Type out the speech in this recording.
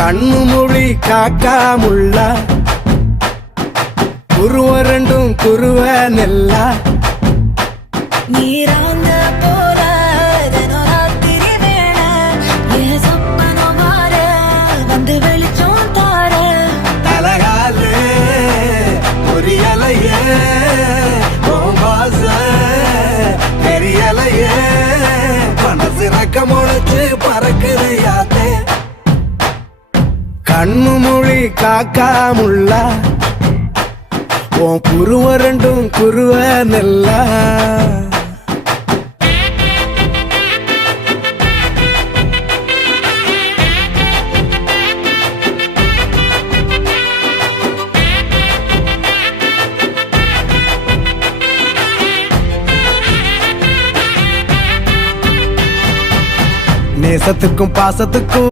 கண்ணு மொழி காக்காமுள்ள குருவ ரெண்டும் குருவ நெல்லா நீராங்க போல ராத்திரி வேண என் சொப்பனம் மாற வந்து வெளிச்சம் தார தலகாலே பொரியலையே வாச பெரியலையே மனசு ரக்க முளைச்சு பறக்குது யாத்தே கண்ணு மொழி காக்காமுள்ள உன் குருவ ரெண்டும் குருவ நெல்லா நேசத்துக்கும் பாசத்துக்கும்